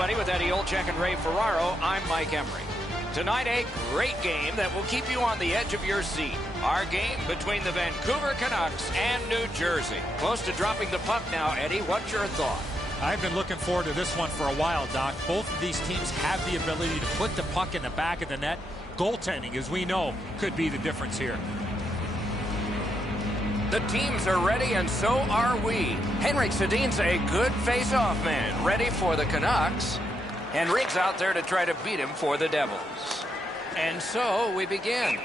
everybody. With Eddie Olczyk and Ray Ferraro, I'm Mike Emery. Tonight, a great game that will keep you on the edge of your seat. Our game between the Vancouver Canucks and New Jersey. Close to dropping the puck now, Eddie. What's your thought? I've been looking forward to this one for a while, Doc. Both of these teams have the ability to put the puck in the back of the net. Goaltending, as we know, could be the difference here. The teams are ready, and so are we. Henrik Sedin's a good face-off man, ready for the Canucks. Henrik's out there to try to beat him for the Devils. And so we begin.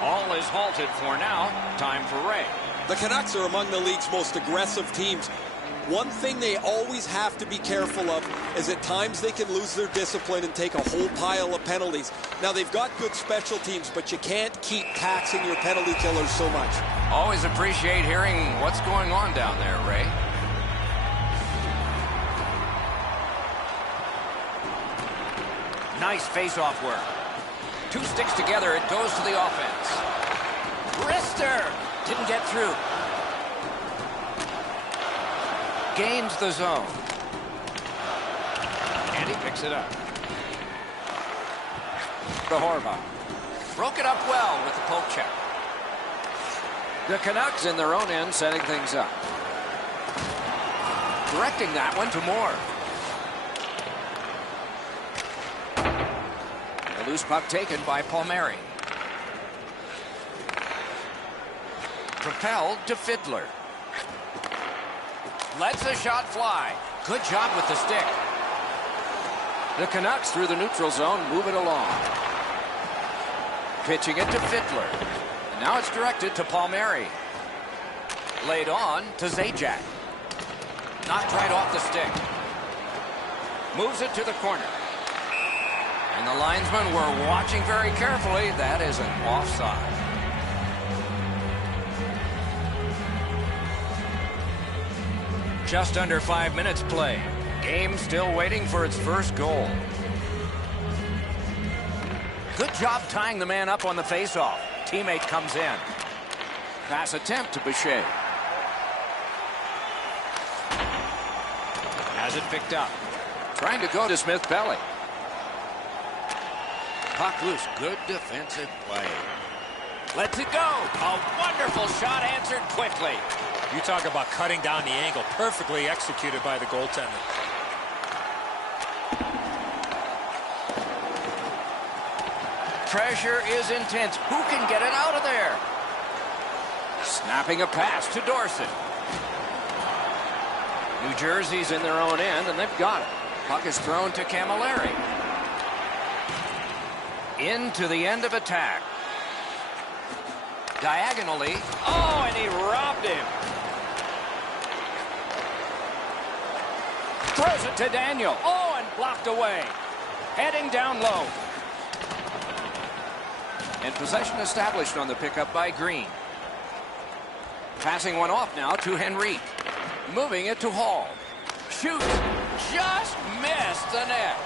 All is halted for now. Time for Ray. The Canucks are among the league's most aggressive teams. One thing they always have to be careful of is at times they can lose their discipline and take a whole pile of penalties. Now, they've got good special teams, but you can't keep taxing your penalty killers so much. Always appreciate hearing what's going on down there, Ray. Nice face-off work. Two sticks together, it goes to the offense. Wrister! Didn't get through. Gains the zone. And he picks it up. The Horvath. Broke it up well with the poke check. The Canucks in their own end setting things up. Directing that one to Moore. The loose puck taken by Palmieri. Propelled to Fiddler. Lets the shot fly. Good job with the stick. The Canucks through the neutral zone move it along. Pitching it to Fiddler. And now it's directed to Palmieri. Laid on to Zajac. Knocked right off the stick. Moves it to the corner. And the linesmen were watching very carefully. That is an offside. Just under 5 minutes play. Game still waiting for its first goal. Good job tying the man up on the faceoff. Teammate comes in. Pass attempt to Boucher. Has it picked up. Trying to go to Smith-Pelly. Puck loose. Good defensive play. Lets it go. A wonderful shot answered quickly. You talk about cutting down the angle. Perfectly executed by the goaltender. Pressure is intense. Who can get it out of there? Snapping a pass to Dorsett. New Jersey's in their own end, and they've got it. Puck is thrown to Camilleri. Into the end of attack. Diagonally. Oh, and he robbed him. Throws it to Daniel. Oh, and blocked away. Heading down low. And possession established on the pickup by Green. Passing one off now to Henrique. Moving it to Hall. Shoots. Just missed the net.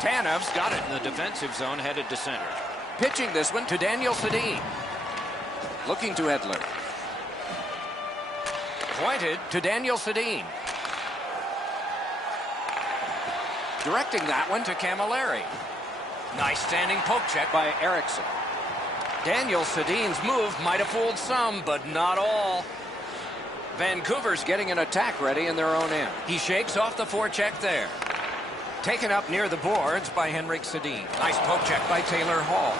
Tanev's got it in the defensive zone, headed to center. Pitching this one to Daniel Sedin. Looking to Edler. Pointed to Daniel Sedin. Directing that one to Camilleri. Nice standing poke check by Eriksson. Daniel Sedin's move might have fooled some, but not all. Vancouver's getting an attack ready in their own end. He shakes off the forecheck there. Taken up near the boards by Henrik Sedin. Nice poke check by Taylor Hall.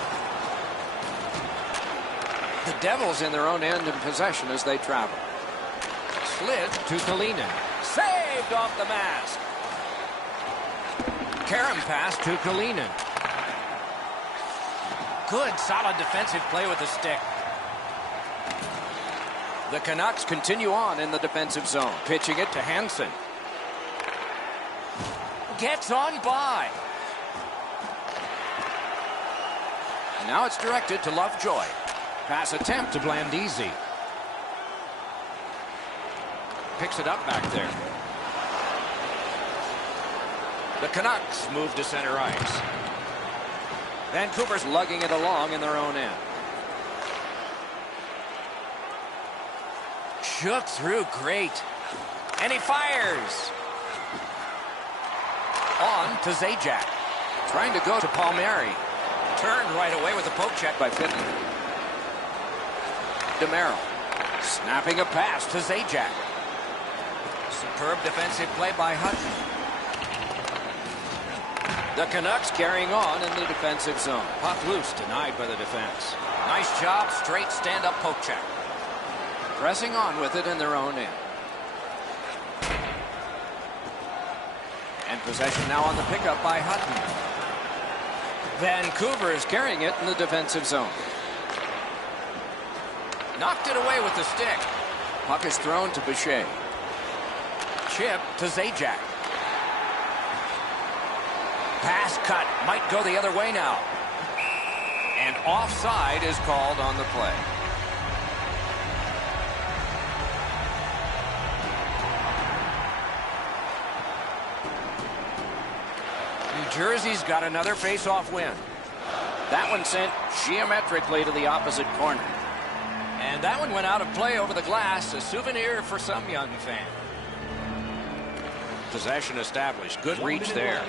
The Devils in their own end in possession as they travel. Slid to Kalinin. Saved off the mask. Karam pass to Kalinin. Good, solid defensive play with the stick. The Canucks continue on in the defensive zone. Pitching it to Hansen. Gets on by. And now it's directed to Lovejoy. Pass attempt to Blandisi. Picks it up back there. The Canucks move to center ice. Vancouver's lugging it along in their own end. Shook through great. And he fires. On to Zajac. Trying to go to Palmieri. Turned right away with a poke check by Fittler. DeMero. Snapping a pass to Zajac. Superb defensive play by Hutton. The Canucks carrying on in the defensive zone. Puck loose, denied by the defense. Nice job, straight stand-up poke check. Pressing on with it in their own end. And possession now on the pickup by Hutton. Vancouver is carrying it in the defensive zone. Knocked it away with the stick. Puck is thrown to Boucher. Chip to Zajac. Pass cut. Might go the other way now. And offside is called on the play. New Jersey's got another face-off win. That one sent geometrically to the opposite corner. And that one went out of play over the glass, a souvenir for some young fan. Possession established. Good reach there.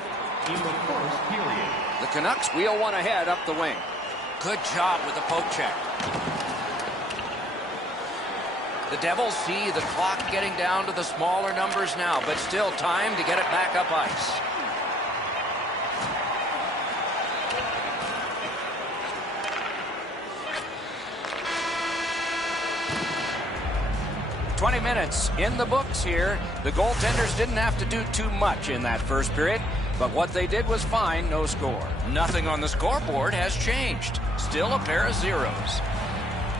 In the first period. The Canucks wheel one ahead up the wing. Good job with the poke check. The Devils see the clock getting down to the smaller numbers now, but still time to get it back up ice. "20 minutes in the books here. The goaltenders didn't have to do too much in that first period, but what they did was fine, no score. Nothing on the scoreboard has changed. Still a pair of zeros.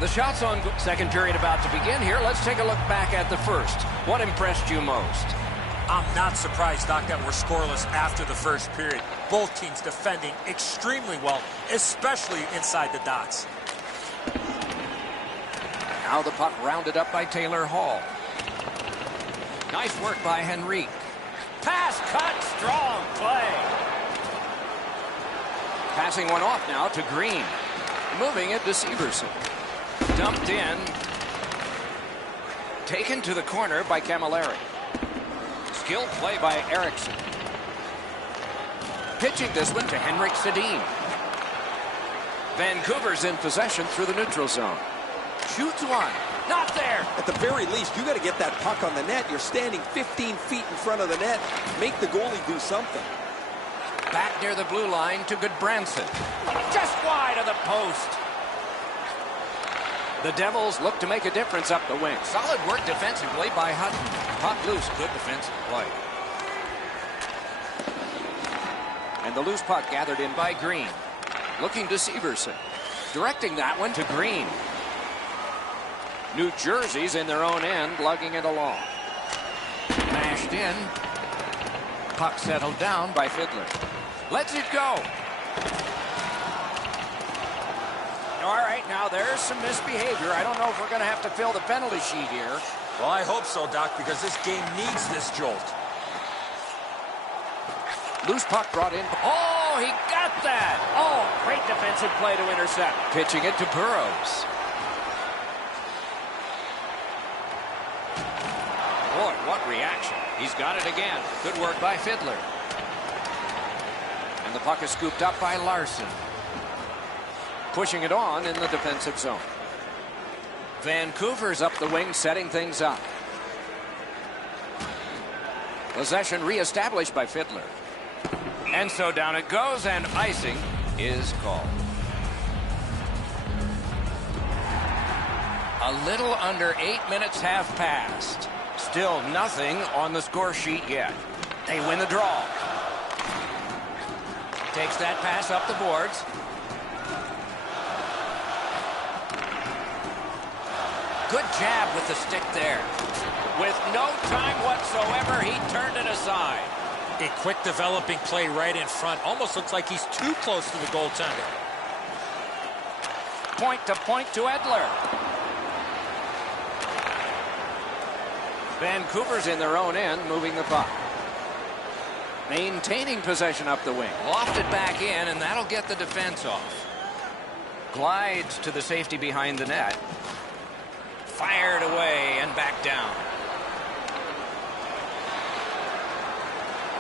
The shots on second period about to begin here. Let's take a look back at the first. What impressed you most? I'm not surprised, Doc, that we're scoreless after the first period. Both teams defending extremely well, especially inside the dots. Now the puck rounded up by Taylor Hall. Nice work by Henrique. Pass cut, strong play. Passing one off now to Green. Moving it to Severson. Dumped in. Taken to the corner by Camilleri. Skilled play by Eriksson. Pitching this one to Henrik Sedin. Vancouver's in possession through the neutral zone. Shoots one. Not there. At the very least, you got to get that puck on the net. You're standing 15 feet in front of the net. Make the goalie do something. Back near the blue line to Goodbranson. Just wide of the post. The Devils look to make a difference up the wing. Solid work defensively by Hutton. Puck loose. Good defensive play. And the loose puck gathered in by Green. Looking to Severson. Directing that one to Green. New Jersey's in their own end, lugging it along. Mashed in. Puck settled down by Fittler. Lets it go. All right, now there's some misbehavior. I don't know if we're going to have to fill the penalty sheet here. Well, I hope so, Doc, because this game needs this jolt. Loose puck brought in. Oh, he got that. Oh, great defensive play to intercept. Pitching it to Burrows. Boy, what reaction. He's got it again. Good work by Fittler. And the puck is scooped up by Larson. Pushing it on in the defensive zone. Vancouver's up the wing, setting things up. Possession reestablished by Fittler. And so down it goes, and icing is called. A little under 8 minutes have passed. Still nothing on the score sheet yet. They win the draw. Takes that pass up the boards. Good jab with the stick there. With no time whatsoever, he turned it aside. A quick developing play right in front. Almost looks like he's too close to the goaltender. Point to Edler. Vancouver's in their own end, moving the puck. Maintaining possession up the wing. Lofted back in, and that'll get the defense off. Glides to the safety behind the net. Fired away and back down.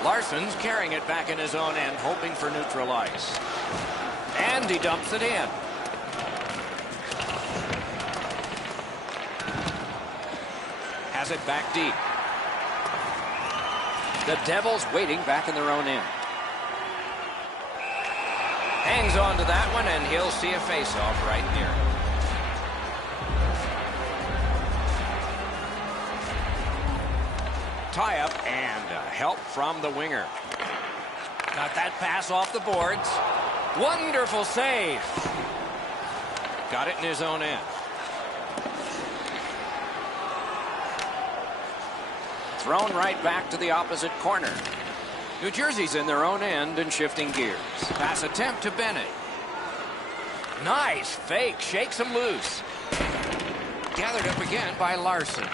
Larson's carrying it back in his own end, hoping for neutral ice. And he dumps it in. Has it back deep. The Devils waiting back in their own end. Hangs on to that one, and he'll see a face-off right near him. Tie-up and help from the winger. Got that pass off the boards. Wonderful save. Got it in his own end. Thrown right back to the opposite corner. New Jersey's in their own end and shifting gears. Pass attempt to Bennett. Nice fake. Shakes him loose. Gathered up again by Larson.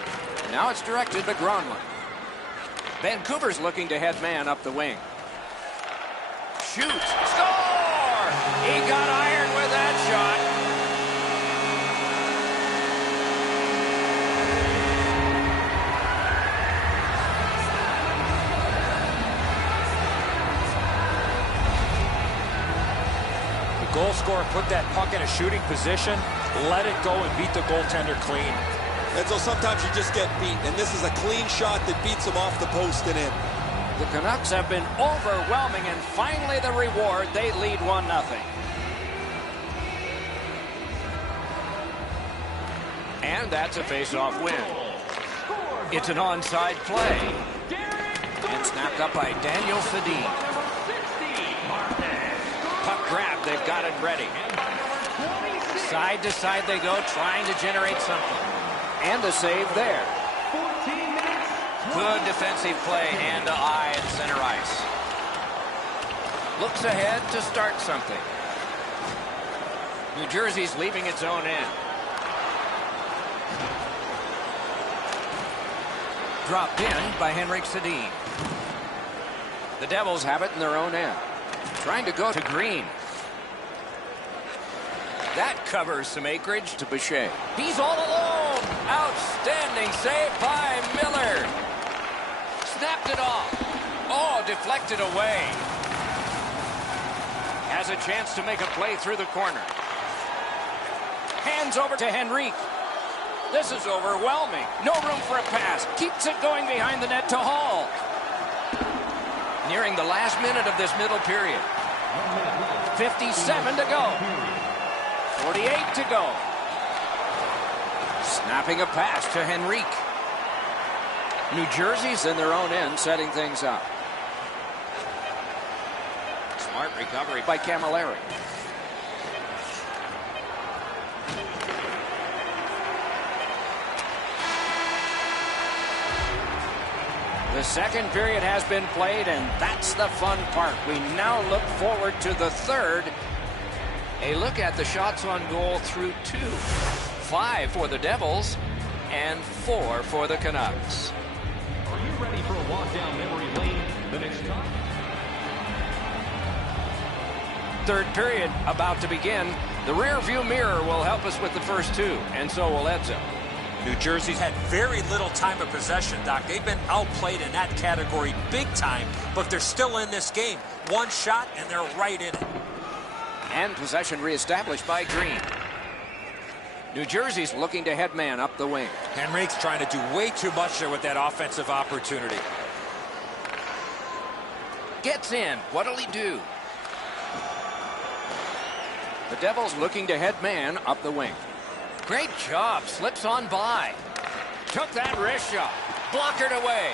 Now it's directed to Gronlund. Vancouver's looking to head man up the wing. Shoots. Score! He got iron with that shot. Goal scorer put that puck in a shooting position, let it go and beat the goaltender clean. And so sometimes you just get beat, and this is a clean shot that beats him off the post and in. The Canucks have been overwhelming, and finally the reward. They lead 1-0. And that's a face-off win. It's an onside play. And snapped up by Daniel Sedin. Puck grab, they've got it ready. Side to side they go, trying to generate something. And the save there. Good defensive play, hand to eye at center ice. Looks ahead to start something. New Jersey's leaving its own end. Dropped in by Henrik Sedin. The Devils have it in their own end. Trying to go to Green. That covers some acreage to Boucher. He's all alone. Outstanding save by Miller. Snapped it off. Oh, deflected away. Has a chance to make a play through the corner. Hands over to Henrique. This is overwhelming. No room for a pass. Keeps it going behind the net to Hall. Nearing the last minute of this middle period. 57 to go. 48 to go. Snapping a pass to Henrique. New Jersey's in their own end, setting things up. Smart recovery by Camilleri. The second period has been played, and that's the fun part. We now look forward to the third. A look at the shots on goal through 2. 5 for the Devils and 4 for the Canucks. Are you ready for a walk down memory lane? The next time. Third period about to begin. The rear view mirror will help us with the first 2, and so will Edzo. New Jersey's had very little time of possession, Doc. They've been outplayed in that category big time, but they're still in this game. One shot, and they're right in it. And possession reestablished by Green. New Jersey's looking to head man up the wing. Henrique's trying to do way too much there with that offensive opportunity. Gets in. What'll he do? The Devils looking to head man up the wing. Great job. Slips on by. Took that wrist shot. Blockered away.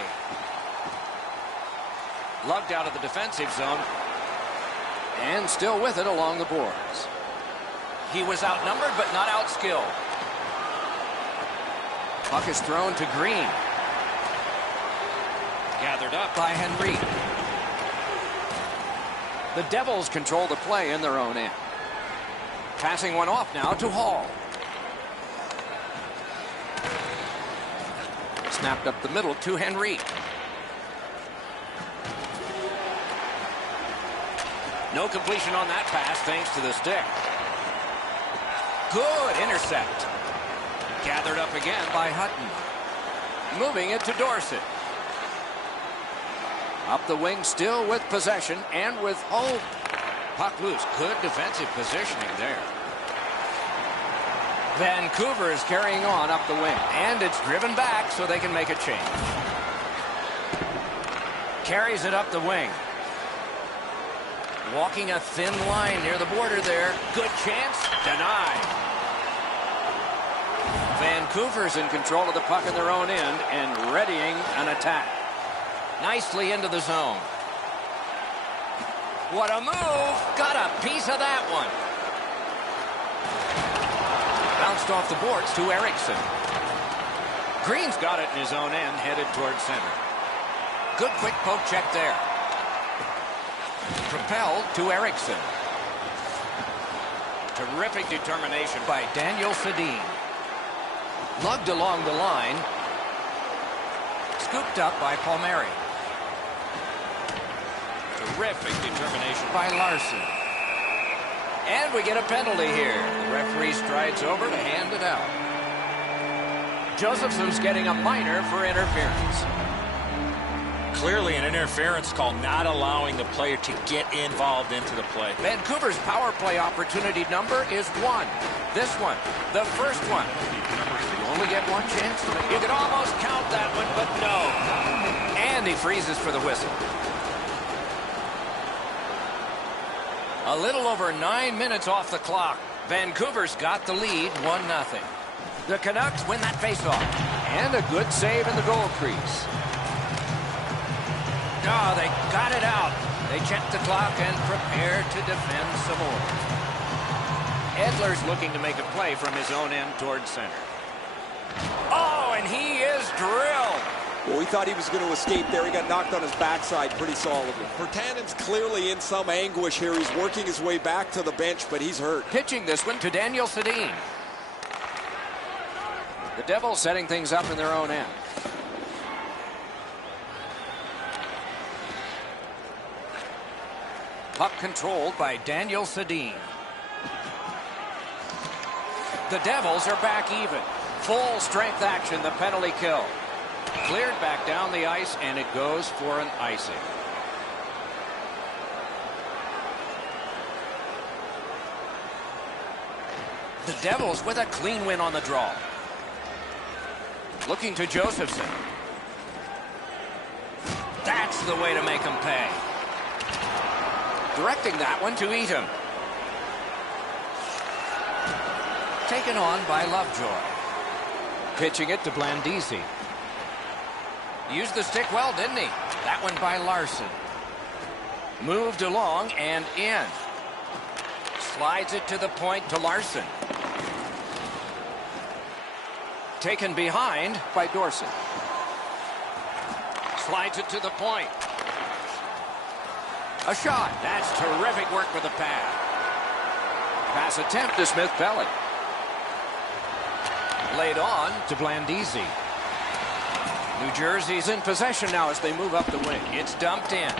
Lugged out of the defensive zone. And still with it along the boards. He was outnumbered but not outskilled. Puck is thrown to Green. Gathered up by Henrique. The Devils control the play in their own end. Passing one off now to Hall. Snapped up the middle to Henrique. No completion on that pass thanks to the stick. Good intercept. Gathered up again by Hutton. Moving it to Dorsett. Up the wing, still with possession and with hope. Puck loose. Good defensive positioning there. Vancouver is carrying on up the wing, and it's driven back so they can make a change. Carries it up the wing. Walking a thin line near the border there. Good chance. Denied. Vancouver's in control of the puck in their own end and readying an attack. Nicely into the zone. What a move. Got a piece of that one. Bounced off the boards to Erickson. Green's got it in his own end, headed towards center. Good quick poke check there. Propelled to Erickson. Terrific determination by Daniel Sedin. Lugged along the line. Scooped up by Palmieri. Terrific determination by Larson. And we get a penalty here. The referee strides over to hand it out. Josephson's getting a minor for interference. Clearly an interference call, not allowing the player to get involved into the play. Vancouver's power play opportunity number is 1. This one, the first one. You only get one chance. You could almost count that one, but no. And he freezes for the whistle. A little over 9 minutes off the clock. Vancouver's got the lead, 1-0. The Canucks win that faceoff. And a good save in the goal crease. Oh, they got it out. They check the clock and prepare to defend some more. Edler's looking to make a play from his own end towards center. Oh, and he is drilled. Well, we thought he was going to escape there. He got knocked on his backside pretty solidly. Virtanen's clearly in some anguish here. He's working his way back to the bench, but he's hurt. Pitching this one to Daniel Sedin. The Devils setting things up in their own end. Puck controlled by Daniel Sedin. The Devils are back even. Full strength action, the penalty kill. Cleared back down the ice, and it goes for an icing. The Devils with a clean win on the draw. Looking to Josephson. That's the way to make them pay. Directing that one to Eaton. Taken on by Lovejoy. Pitching it to Blandisi. Used the stick well, didn't he? That one by Larson. Moved along and in. Slides it to the point to Larson. Taken behind by Dorsey. Slides it to the point. A shot. That's terrific work with the pad. Pass attempt to Smith-Pelly. Laid on to Blandisi. New Jersey's in possession now as they move up the wing. It's dumped in.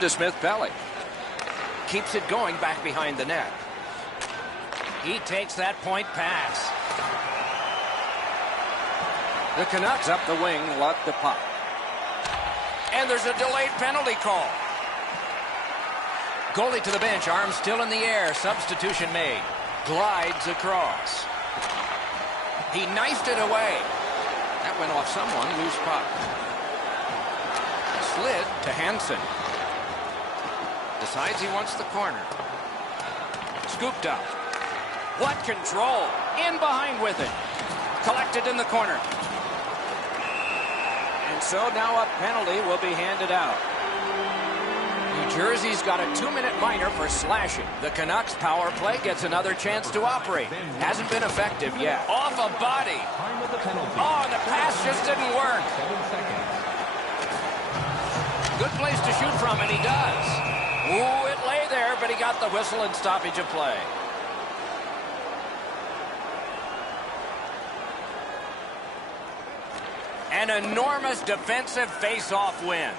To Smith-Pelly. Keeps it going back behind the net. He takes that point pass. The Canucks up the wing, lug the puck. And there's a delayed penalty call. Goalie to the bench, arms still in the air. Substitution made. Glides across. He knifed it away. That went off someone, loose puck. Slid to Hansen. Decides he wants the corner. Scooped up. What control. In behind with it. Collected in the corner. And so now a penalty will be handed out. New Jersey's got a 2-minute minor for slashing. The Canucks power play gets another chance to operate. Hasn't been effective yet. Off a body. Oh, the pass just didn't work. Good place to shoot from, and he does. Ooh, it lay there, but he got the whistle and stoppage of play. An enormous defensive face-off win.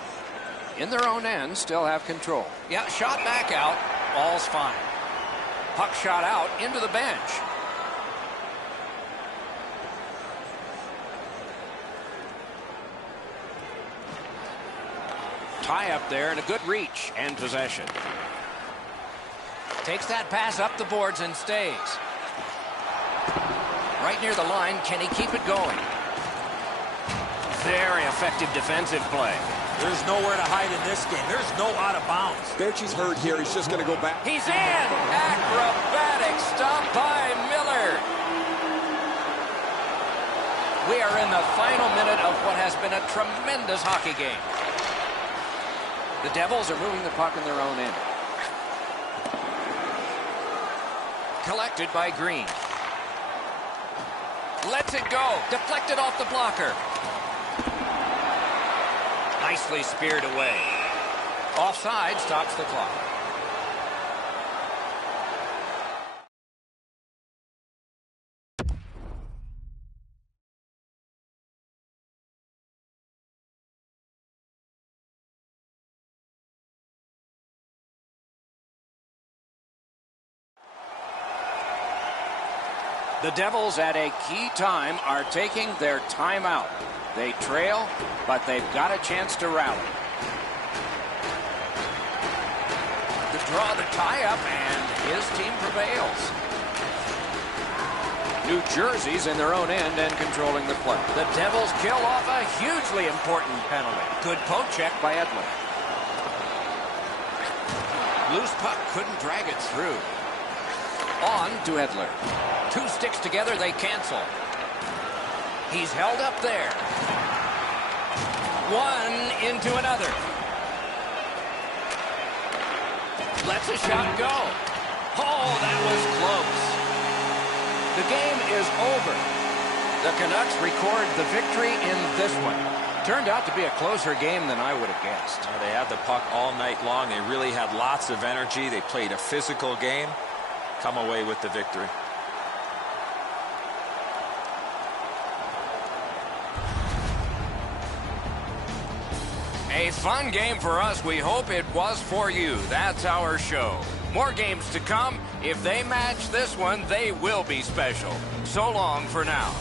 In their own end, still have control. Yeah, shot back out. Ball's fine. Puck shot out into the bench. tie up there and a good reach and possession. Takes that pass up the boards and stays. Right near the line, can he keep it going? Very effective defensive play. There's nowhere to hide in this game. There's no out of bounds. Baertschi's hurt here. He's just going to go back. He's in! Acrobatic stop by Miller. We are in the final minute of what has been a tremendous hockey game. The Devils are moving the puck in their own end. Collected by Green. Lets it go. Deflected off the blocker. Nicely speared away. Offside stops the clock. The Devils at a key time are taking their timeout. They trail, but they've got a chance to rally. To draw the tie-up, and his team prevails. New Jersey's in their own end and controlling the play. The Devils kill off a hugely important penalty. Good poke check by Edler. Loose puck, couldn't drag it through. On to Edler. Two sticks together, they cancel. He's held up there. One into another. Lets a shot go. Oh, that was close. The game is over. The Canucks record the victory in this one. Turned out to be a closer game than I would have guessed. They had the puck all night long. They really had lots of energy. They played a physical game. Come away with the victory. A fun game for us. We hope it was for you. That's our show. More games to come. If they match this one, they will be special. So long for now.